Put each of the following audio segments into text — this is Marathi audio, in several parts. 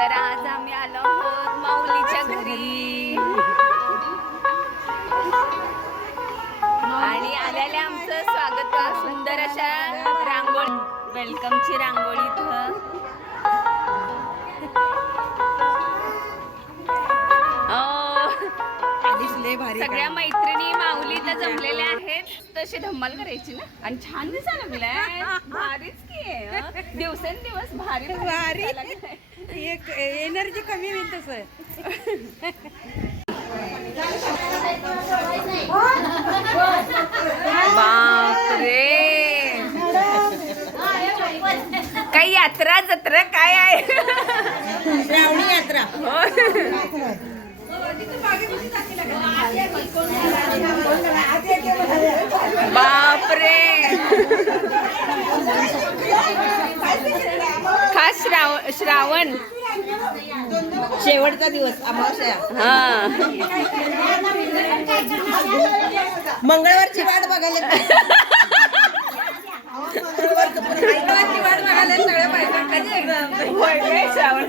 तर आज आम्ही आलो आहोत माऊलीच्या घरी. आणि आल्याला आमचं स्वागत सुंदर अशा रांगोळी. वेलकमची रांगोळी हो. सगळ्या मैत्रिणी माऊली इथं जमलेल्या आहेत. तसे धम्माल करायची ना. आणि छान दिसायला लागलाय. भारीच की? दिवसेंदिवस भारी भारी. एक एनर्जी कमी होईल तसं. बापरे. काही यात्रा जत्रा काय आहे? श्रावणी यात्रा. बापरे. श्राव श्रावण. शेवटचा दिवस अमावस्या. हा. मंगळवारची वाट बघायला मंगळवारची वाट बघायला सगळ्या बायका कधी? एकदा होय काय श्रावण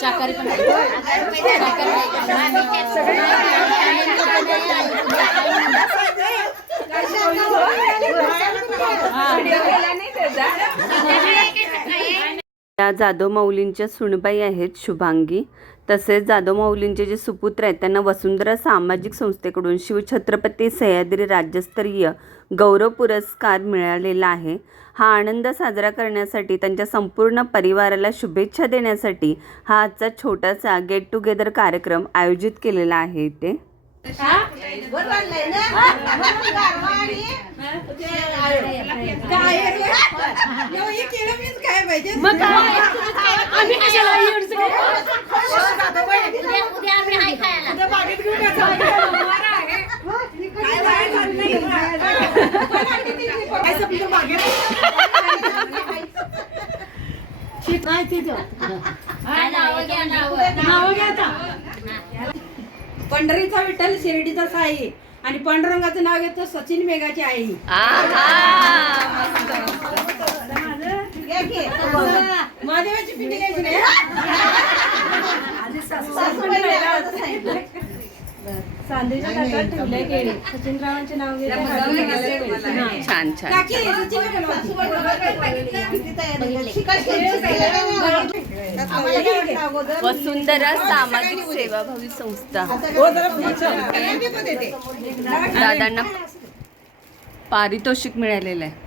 शाकाहारी पण या जाधव माऊलींच्या सुनबाई आहेत शुभांगी. तसेच जाधव माऊलींचे जे सुपुत्र आहेत त्यांना वसुंधरा सामाजिक संस्थेकडून शिवछत्रपती सह्याद्री राज्यस्तरीय गौरव पुरस्कार मिळालेला आहे. हा आनंद साजरा करण्यासाठी त्यांच्या संपूर्ण परिवाराला शुभेच्छा देण्यासाठी हा आजचा छोटासा गेट टुगेदर कार्यक्रम आयोजित केलेला आहे इथे. काय? पाहिजे आम्ही कशाला एवढं उद्या उद्या आम्ही हाय खायला काय नावं घ्या नावं. पंढरीचा विठ्ठल शिर्डीचा साई आणि पांडुरंगाचं नाव घेतो सचिन मेघाची आई. महादेवाची पिंडी घ्यायची नाही. चांदीच्या ताटात ठेवलंय केळी. सचिनरावांचे नाव घेतलं छान छान. वसुंधरा सामाजिक सेवाभावी संस्था. दादांना पारितोषिक मिळालेलं आहे.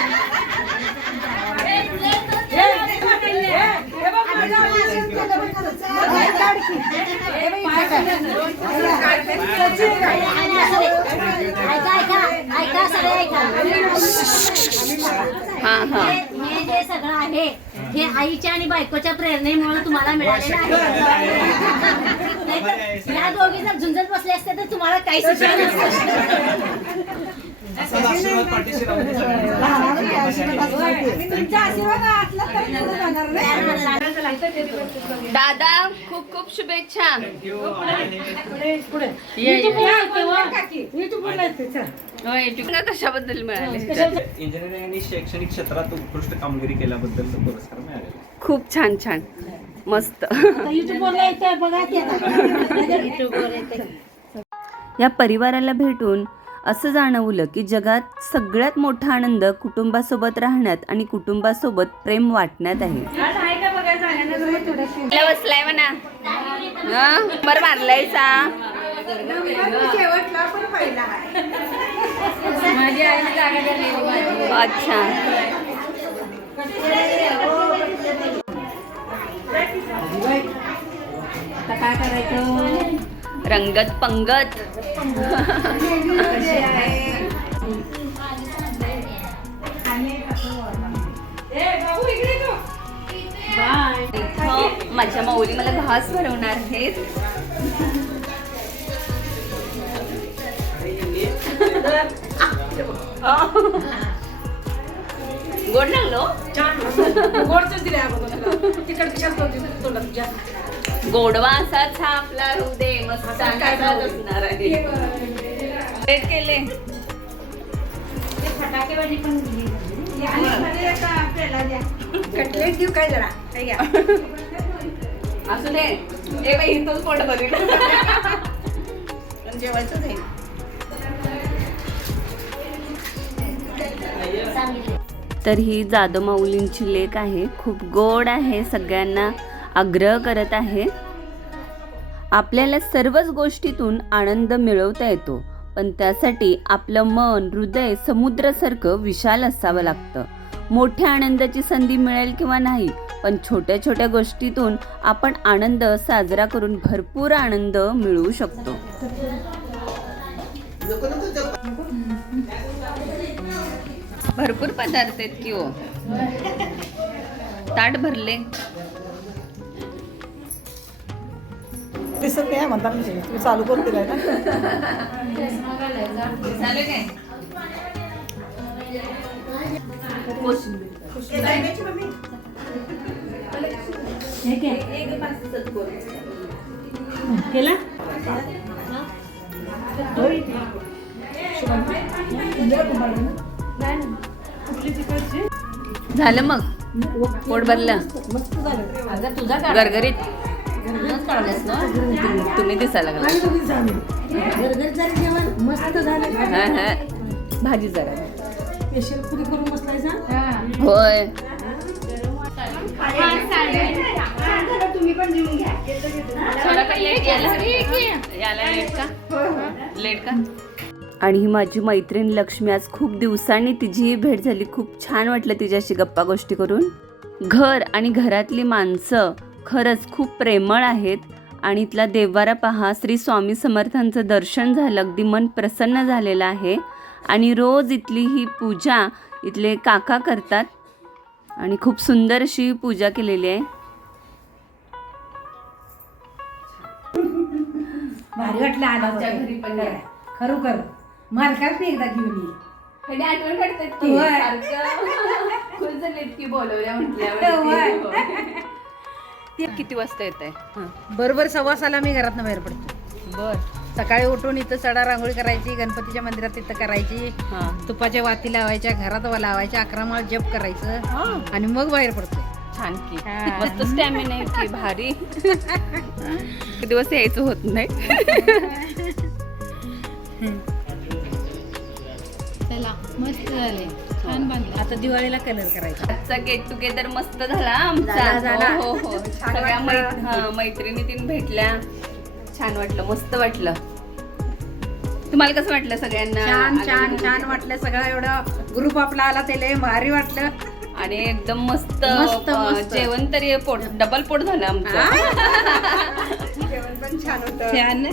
हा हा. हे हे जे सगळं आहे हे आईच्या आणि बायकोच्या प्रेरणेमुळे तुम्हाला मिळालेलं आहे. नाहीतर या दोघी जर झुंजत बसले असते तर तुम्हाला काही सुचलं नसतं असाच आशीर्वाद पाठीशी राहू दे सगळ्यांना. तुमचा आशीर्वाद असला तर पुढे जाणार नाही. दादा खूप खूप शुभेच्छा. होय तुला कशाबद्दल मिळाले? इंजिनिअरिंग आणि शैक्षणिक क्षेत्रात उत्कृष्ट कामगिरी केल्याबद्दल तो पुरस्कार मिळालेला आहे. खूप छान छान. मस्त. या परिवाराला भेटून असं जाणवलं की जगात सगळ्यात मोठा आनंद कुटुंबासोबत राहण्यात आणि कुटुंबासोबत प्रेम वाटण्यात आहे. बसलाय म्हणा. बरं मारलायचा अच्छा. काय करायचं? रंगत पंगत. इथं माझ्या माऊली मला घास भरवणार आहेत. गोड लागलो हो? गोडच दिले अगोदर तिकड कशात तोंडात गोडवा असाच हा आपला हृदय मस्त काय असाच असणार आहे. केले. फटाकेवाली पण कटलेट काय जरा? असू दे. ए बाई इथंच पोट पण जेवायचं नाही. तर ही जादव माऊलींची लेक आहे. खूप गोड आहे सगळ्यांना. आग्रह करत आहे. आपल्याला सर्वच गोष्टीतून आनंद मिळवता येतो पण त्यासाठी आपलं मन हृदय समुद्रासारखं विशाल असावं लागतं. मोठ्या आनंदाची संधी मिळेल किंवा नाही पण छोट्या छोट्या गोष्टीतून आपण आनंद साजरा करून भरपूर आनंद मिळवू शकतो. भरपूर पदार्थ आहेत की ओ ताट भरले. दिसत नाही म्हणता तुम्ही चालू करून दिलाय ना. झालं काय केला झालं मग. पोट भरलं. मस्त झालं. तुझा गरगरीत. तुम्ही दिसायला लागला हा, हा. भाजी जरा. स्पेशल पुरी करून बसलायचा होय. आणि ही माझी मैत्रीण लक्ष्मी आज खूप दिवसांनी तिचीही भेट झाली. खूप छान वाटलं तिच्याशी गप्पा गोष्टी करून. घर आणि घरातली माणसं खरंच खूप प्रेमळ आहेत. आणि इथला देवारा पहा श्री स्वामी समर्थांचं दर्शन झालं अगदी मन प्रसन्न झालेलं आहे. आणि रोज इथली ही पूजा इथले काका करतात. आणि खूप सुंदर अशी पूजा केलेली आहे. भारी वाटलं आला आमच्या घरी पण. खरोखर. मालकाच नाही एकदा घेऊन ये. आणि आठवण काढतात की होय. सारखं. खुश झालेत की बोलवल्या होय. म्हटल्यावर किती वाजता येत आहे बरोबर सव्वासाला मी घरात बाहेर पडतो. बर. सकाळी उठून इथं सडा रांगोळी करायची गणपतीच्या मंदिरात तिथं करायची हा. तुपाच्या वाती लावायच्या घरात लावायच्या अकरा माळ जप करायचं आणि मग बाहेर पडतोय. छान की. हा. मस्त स्टॅमिना आहे की भारी. दिवस यायचं होत नाही. चला मस्त झाले. छान बांधले आता दिवाळीला कलर करायचा. आजचा गेट टुगेदर मस्त झाला आमचा. झाला, झाला. हो हो हो. सगळ्या मै- हा, मैत्रिणी तीन भेटल्या. छान वाटलं मस्त वाटलं. तुम्हाला कसं वाटलं सगळ्यांना? छान छान छान वाटलं सगळं. एवढं ग्रुप आपला आला ते लय भारी वाटलं. आणि एकदम मस्त मस्त, अ, मस्त. जेवण तरी पोट डबल पोट झालं आमचं. जेवण पण छान होतं. छान.